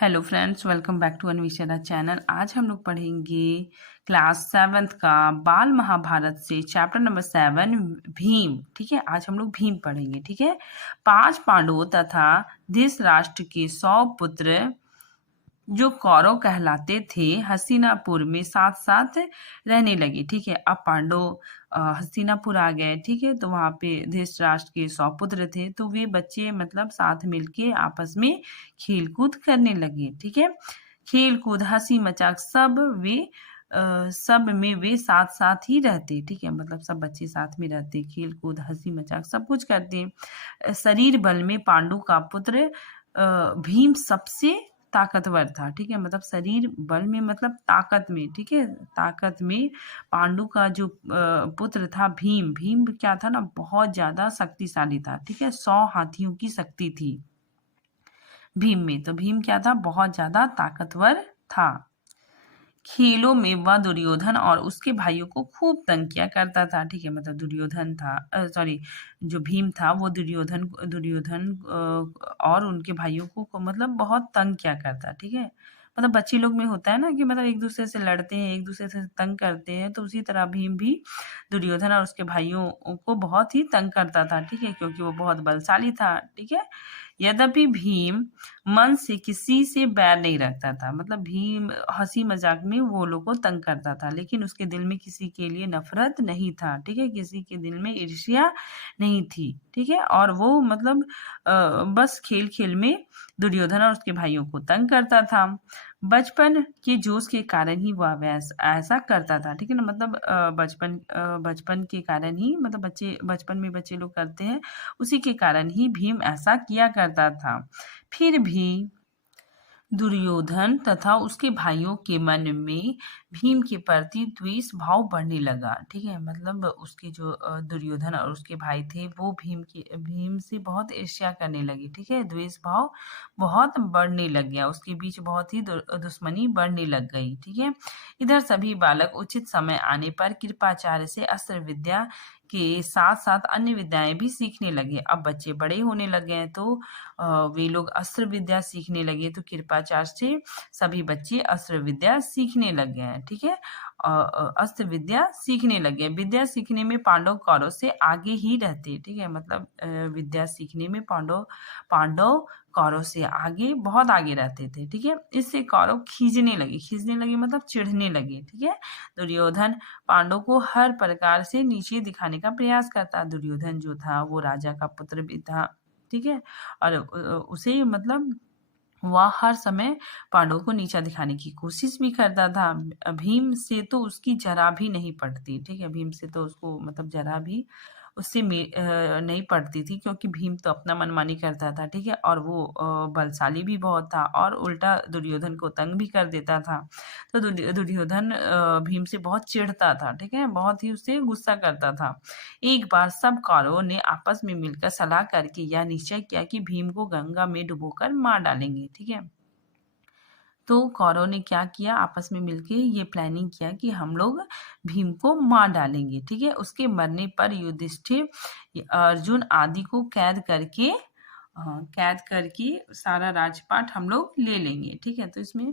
Hello friends, welcome back to Anveshana channel. आज हम लोग पढ़ेंगे क्लास 7th का बाल महाभारत से चैप्टर नंबर 7 भीम। ठीक है, आज हम लोग भीम पढ़ेंगे। ठीक है, 5 पांडवों तथा धृतराष्ट्र के 100 पुत्र जो कौरव कहलाते थे हस्तिनापुर में साथ साथ रहने लगे। ठीक है, अब पांडव हस्तिनापुर आ गए। ठीक है, तो वहां पे धृतराष्ट्र के 100 पुत्र थे, तो वे बच्चे मतलब साथ मिलके आपस में खेल कूद करने लगे। ठीक है, खेल कूद हंसी मजाक सब में वे साथ साथ ही रहते। ठीक है, मतलब सब बच्चे साथ में रहते, खेल कूद हंसी मजाक सब कुछ करते। शरीर बल में पांडु का पुत्र भीम सबसे ताकतवर था। ठीक है, मतलब शरीर बल में मतलब ताकत में। ठीक है, ताकत में पांडु का जो पुत्र था भीम, भीम क्या था ना, बहुत ज्यादा शक्तिशाली था। ठीक है, 100 हाथियों की शक्ति थी भीम में। तो भीम क्या था, बहुत ज्यादा ताकतवर था। खेलों में वह दुर्योधन और उसके भाइयों को खूब तंग किया करता था। ठीक है, मतलब दुर्योधन था, सॉरी, जो भीम था वो दुर्योधन दुर्योधन और उनके भाइयों को मतलब बहुत तंग किया करता। ठीक है, मतलब बच्चे लोग में होता है ना कि मतलब एक दूसरे से लड़ते हैं, एक दूसरे से तंग करते हैं, तो उसी तरह भीम भी दुर्योधन और उसके भाइयों को बहुत ही तंग करता था। ठीक है, क्योंकि वो बहुत बलशाली था। ठीक है, यद्यपि भीम मन से किसी से बैर नहीं रखता था, मतलब भीम हंसी मजाक में वो लोग को तंग करता था, लेकिन उसके दिल में किसी के लिए नफरत नहीं था। ठीक है, किसी के दिल में ईर्ष्या नहीं थी। ठीक है, और वो मतलब बस खेल खेल में दुर्योधन और उसके भाइयों को तंग करता था। बचपन के जोश के कारण ही वह ऐसा करता था। ठीक है ना, मतलब बचपन के कारण ही, मतलब बचपन में बच्चे लोग करते हैं, उसी के कारण ही भीम ऐसा किया करता था। फिर भी दुर्योधन तथा उसके भाइयों के मन में भीम के प्रति द्वेष भाव बढ़ने लगा। ठीक है, मतलब उसके जो दुर्योधन और उसके भाई थे वो भीम से बहुत ईर्ष्या करने लगे। ठीक है, द्वेष भाव बहुत बढ़ने लग गया, उसके बीच बहुत ही दुश्मनी बढ़ने लग गई। ठीक है, इधर सभी बालक उचित समय आने पर कृपाचार्य से अस्त्र विद्या के साथ साथ अन्य विद्याएं भी सीखने लगे। अब बच्चे बड़े होने लगे हैं, तो वे लोग अस्त्र विद्या सीखने लगे, तो कृपाचार्य से सभी बच्चे अस्त्र विद्या सीखने लग गए हैं। ठीक है, अस्त्र विद्या सीखने लगे। विद्या सीखने में पांडव कौरव से आगे ही रहते। ठीक है, मतलब विद्या सीखने में पांडव पांडव कौरव से आगे, बहुत आगे रहते थे। ठीक है, इससे कौरव खींचने लगे मतलब चिढ़ने लगे। ठीक है, दुर्योधन पांडव को हर प्रकार से नीचे दिखाने का प्रयास करता। दुर्योधन जो था वो राजा का पुत्र भी था। ठीक है, और उसे मतलब वह हर समय पांडवों को नीचा दिखाने की कोशिश भी करता था। भीम से तो उसकी जरा भी नहीं पड़ती। ठीक है, भीम से तो उसको मतलब जरा भी उससे नहीं पड़ती थी, क्योंकि भीम तो अपना मनमानी करता था। ठीक है, और वो बलशाली भी बहुत था, और उल्टा दुर्योधन को तंग भी कर देता था। तो दुर्योधन भीम से बहुत चिढ़ता था। ठीक है, बहुत ही उससे गुस्सा करता था। एक बार सब कौरवों ने आपस में मिलकर सलाह करके यह निश्चय किया कि भीम को गंगा में डुबोकर मार डालेंगे। ठीक है, तो कौरव ने क्या किया, आपस में मिलके ये प्लानिंग किया कि हम लोग भीम को मार डालेंगे। ठीक है, उसके मरने पर युधिष्ठिर अर्जुन आदि को कैद करके सारा राजपाट हम लोग ले लेंगे। ठीक है, तो इसमें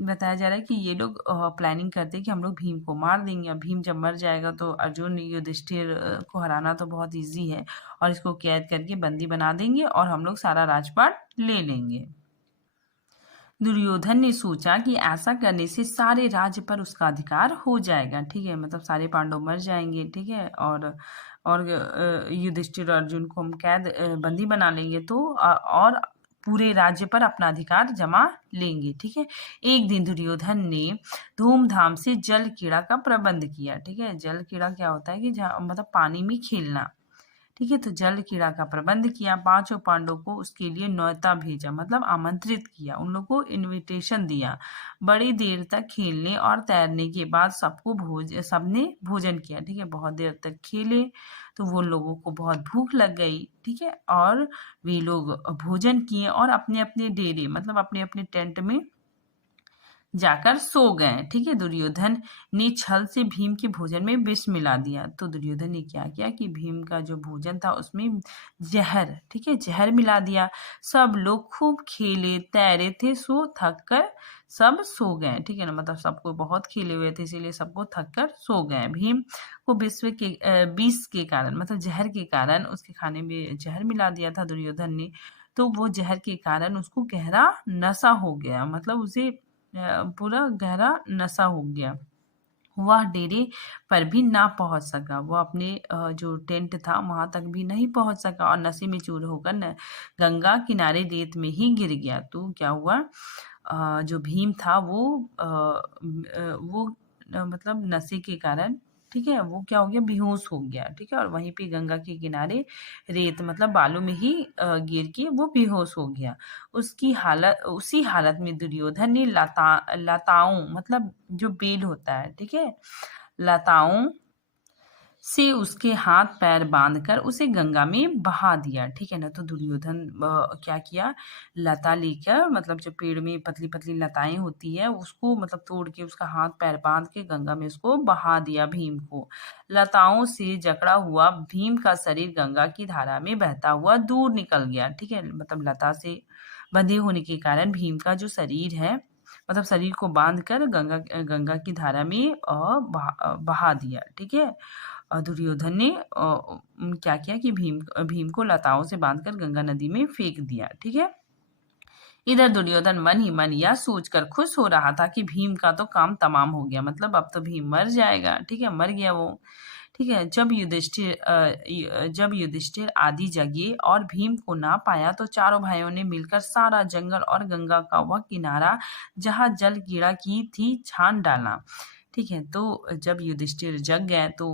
बताया जा रहा है कि ये लोग प्लानिंग करते हैं कि हम लोग भीम को मार देंगे। अब भीम जब मर जाएगा तो अर्जुन युधिष्ठिर को हराना तो बहुत इजी है, और इसको कैद करके बंदी बना देंगे और हम लोग सारा राजपाट ले लेंगे। दुर्योधन ने सोचा कि ऐसा करने से सारे राज्य पर उसका अधिकार हो जाएगा। ठीक है, मतलब सारे पांडव मर जाएंगे। ठीक है, और युधिष्ठिर अर्जुन को हम कैद बंदी बना लेंगे, तो और पूरे राज्य पर अपना अधिकार जमा लेंगे। ठीक है, एक दिन दुर्योधन ने धूमधाम से जल क्रीड़ा का प्रबंध किया। ठीक है, जल क्रीड़ा क्या होता है कि जहाँ मतलब पानी में खेलना। ठीक है, तो जल क्रीड़ा का प्रबंध किया। 5 पांडवों को उसके लिए न्योता भेजा, मतलब आमंत्रित किया, उन लोगों को इनविटेशन दिया। बड़ी देर तक खेलने और तैरने के बाद सबने भोजन किया। ठीक है, बहुत देर तक खेले तो वो लोगों को बहुत भूख लग गई। ठीक है, और वे लोग भोजन किए और अपने अपने डेरे मतलब अपने अपने टेंट में जाकर सो गए। ठीक है, दुर्योधन ने छल से भीम के भोजन में विष मिला दिया। तो दुर्योधन ने क्या किया कि भीम का जो भोजन था उसमें जहर, ठीक है, जहर मिला दिया। सब लोग खूब खेले तैरे थे, सो थक कर सब सो गए। ठीक है ना, मतलब सबको बहुत खेले हुए थे इसीलिए सबको थक कर सो गए। भीम को विष के कारण, मतलब जहर के कारण, उसके खाने में जहर मिला दिया था दुर्योधन ने। तो वो जहर के कारण उसको गहरा नशा हो गया, मतलब उसे पूरा गहरा नशा हो गया। वह डेरे पर भी ना पहुंच सका, वो अपने जो टेंट था वहां तक भी नहीं पहुंच सका और नशे में चूर होकर गंगा किनारे रेत में ही गिर गया। तो क्या हुआ, जो भीम था वो मतलब नशे के कारण, ठीक है, वो क्या हो गया, बेहोश हो गया। ठीक है, और वहीं पे गंगा के किनारे रेत मतलब बालू में ही गिर के वो बेहोश हो गया। उसी हालत में दुर्योधन ने लताओं मतलब जो बेल होता है, ठीक है, लताओं से उसके हाथ पैर बांधकर उसे गंगा में बहा दिया। ठीक है ना, तो दुर्योधन क्या किया, लता लेकर, मतलब जो पेड़ में पतली पतली लताएं होती है उसको मतलब तोड़ के उसका हाथ पैर बांध के गंगा में उसको बहा दिया भीम को। लताओं से जकड़ा हुआ भीम का शरीर गंगा की धारा में बहता हुआ दूर निकल गया। ठीक है, मतलब लता से बंधे होने के कारण भीम का जो शरीर है, मतलब शरीर को बांध कर गंगा गंगा की धारा में बहा दिया। ठीक है, दुर्योधन ने क्या किया कि भीम भीम को लताओं से बांधकर गंगा नदी में फेंक दिया। ठीक है, इधर दुर्योधन मन ही मन यह सोचकर खुश हो रहा था कि भीम का तो काम तमाम हो गया, मतलब अब तो भीम मर जाएगा। ठीक है, मर गया वो। ठीक है, जब युधिष्ठिर आदि जगे और भीम को ना पाया तो चारों भाइयों ने मिलकर सारा जंगल और गंगा का वह किनारा जहां जल कीड़ा की थी छान डाला। ठीक है, तो जब युधिष्ठिर जग गए तो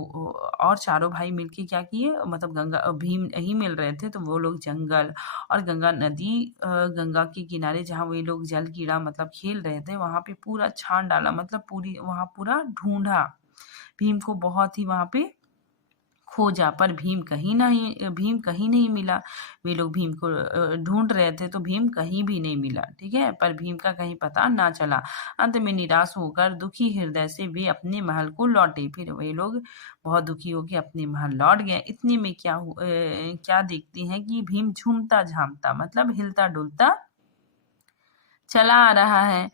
और चारों भाई मिलके क्या किए, मतलब गंगा भीम ही मिल रहे थे तो वो लोग जंगल और गंगा नदी, गंगा के किनारे जहाँ वे लोग जल कीड़ा मतलब खेल रहे थे वहां पे पूरा छान डाला, मतलब पूरी वहां पूरा ढूंढा भीम को, बहुत ही वहां पे खोजा, पर भीम कहीं नहीं मिला। वे लोग भीम को ढूंढ रहे थे तो भीम कहीं भी नहीं मिला। ठीक है, पर भीम का कहीं पता ना चला। अंत में निराश होकर दुखी हृदय से वे अपने महल को लौटे। फिर वे लोग बहुत दुखी होकर अपने महल लौट गए। इतने में क्या देखते हैं कि भीम झूमता झामता, मतलब हिलता डुलता चला आ रहा है।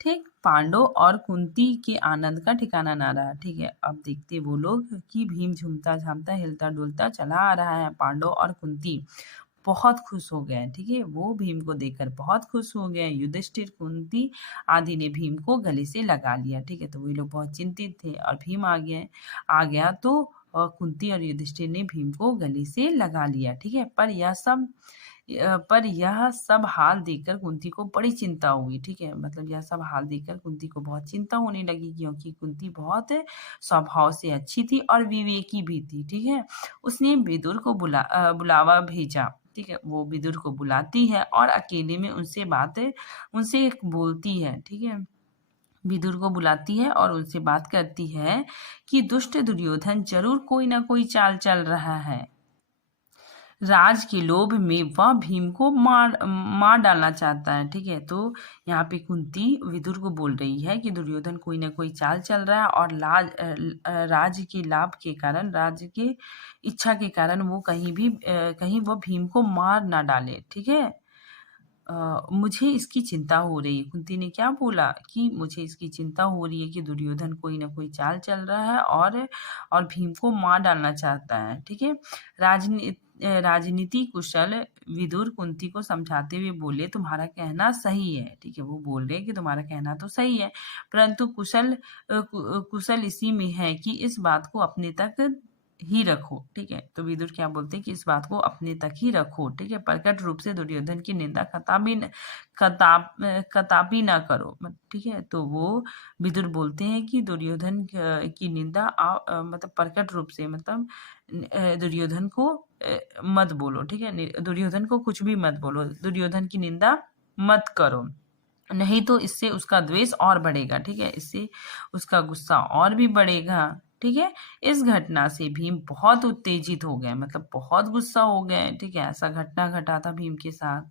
ठीक, पांडव और कुंती के आनंद का ठिकाना ना रहा। ठीक है, अब देखते वो लोग कि भीम झूमता झामता हिलता डुलता चला आ रहा है। पांडव और कुंती बहुत खुश हो गए। ठीक है, वो भीम को देखकर बहुत खुश हो गए। युधिष्ठिर कुंती आदि ने भीम को गले से लगा लिया। ठीक है, तो वे लोग बहुत चिंतित थे और भीम आ गया तो कुंती और युधिष्ठिर ने भीम को गले से लगा लिया। ठीक है, पर यह सब हाल देखकर कुंती को बड़ी चिंता हुई। ठीक है, मतलब यह सब हाल देखकर कुंती को बहुत चिंता होने लगी, क्योंकि कुंती बहुत स्वभाव से अच्छी थी और विवेकी भी थी। ठीक है, उसने विदुर को बुलावा भेजा। ठीक है, वो विदुर को बुलाती है और अकेले में उनसे बोलती है। ठीक है, विदुर को बुलाती है और उनसे बात करती है कि दुष्ट दुर्योधन जरूर कोई ना कोई चाल चल रहा है। राज के लोभ में वह भीम को मार मार डालना चाहता है। ठीक है, तो यहाँ पे कुंती विदुर को बोल रही है कि दुर्योधन कोई ना कोई चाल चल रहा है और राज्य के लाभ के कारण, राज्य के इच्छा के कारण वो कहीं वो भीम को मार ना डाले। ठीक है, मुझे इसकी चिंता हो रही है। कुंती ने क्या बोला कि मुझे इसकी चिंता हो रही है कि दुर्योधन कोई ना कोई चाल चल रहा है और भीम को मार डालना चाहता है। ठीक है, राजनीति कुशल विदुर कुंती को समझाते हुए बोले तुम्हारा कहना सही है। ठीक है, वो बोल रहे हैं कि तुम्हारा कहना तो सही है, परंतु कुशल इसी में है कि इस बात को अपने तक ही रखो। ठीक है, तो विदुर क्या बोलते हैं कि इस बात को अपने तक ही रखो। ठीक है, प्रकट रूप से दुर्योधन की निंदा कतापी ना करो। ठीक है, तो वो विदुर बोलते हैं कि दुर्योधन की निंदा मतलब प्रकट रूप से, मतलब दुर्योधन को मत बोलो। ठीक है, दुर्योधन को कुछ भी मत बोलो, दुर्योधन की निंदा मत करो, नहीं तो इससे उसका द्वेष और बढ़ेगा। ठीक है, इससे उसका गुस्सा और भी बढ़ेगा। ठीक है, इस घटना से भीम बहुत उत्तेजित हो गए, मतलब बहुत गुस्सा हो गए। ठीक है, ऐसा घटना घटा था भीम के साथ।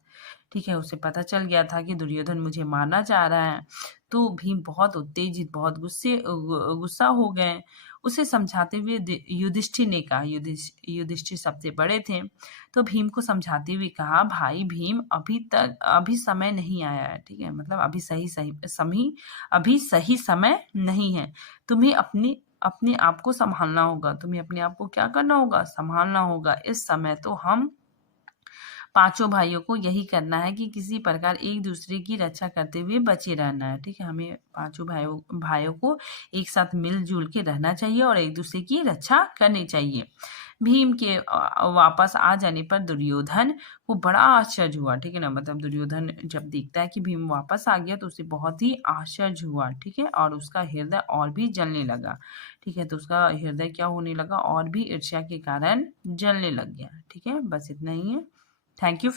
ठीक है, उसे पता चल गया था कि दुर्योधन मुझे मारना चाह रहा है। तो भीम बहुत उत्तेजित, बहुत गुस्सा हो गए। उसे समझाते हुए युधिष्ठिर ने कहा, युधिष्ठिर सबसे बड़े थे, तो भीम को समझाते हुए कहा, भाई भीम, अभी समय नहीं आया है, ठीक है, मतलब अभी सही समय नहीं है। तुम्हें अपने आप को संभालना होगा। तुम्हें अपने आप को क्या करना होगा? संभालना होगा। इस समय तो हम पांचों भाइयों को यही करना है कि किसी प्रकार एक दूसरे की रक्षा करते हुए बचे रहना है, ठीक है। हमें पांचों भाइयों को एक साथ मिलजुल के रहना चाहिए और एक दूसरे की रक्षा करनी चाहिए। भीम के वापस आ जाने पर दुर्योधन को बड़ा आश्चर्य हुआ, ठीक है ना। मतलब दुर्योधन जब देखता है कि भीम वापस आ गया तो उसे बहुत ही आश्चर्य हुआ, ठीक है, और उसका हृदय और भी जलने लगा, ठीक है। तो उसका हृदय क्या होने लगा? और भी ईर्ष्या के कारण जलने लग गया, ठीक है। बस इतना ही है। Thank you.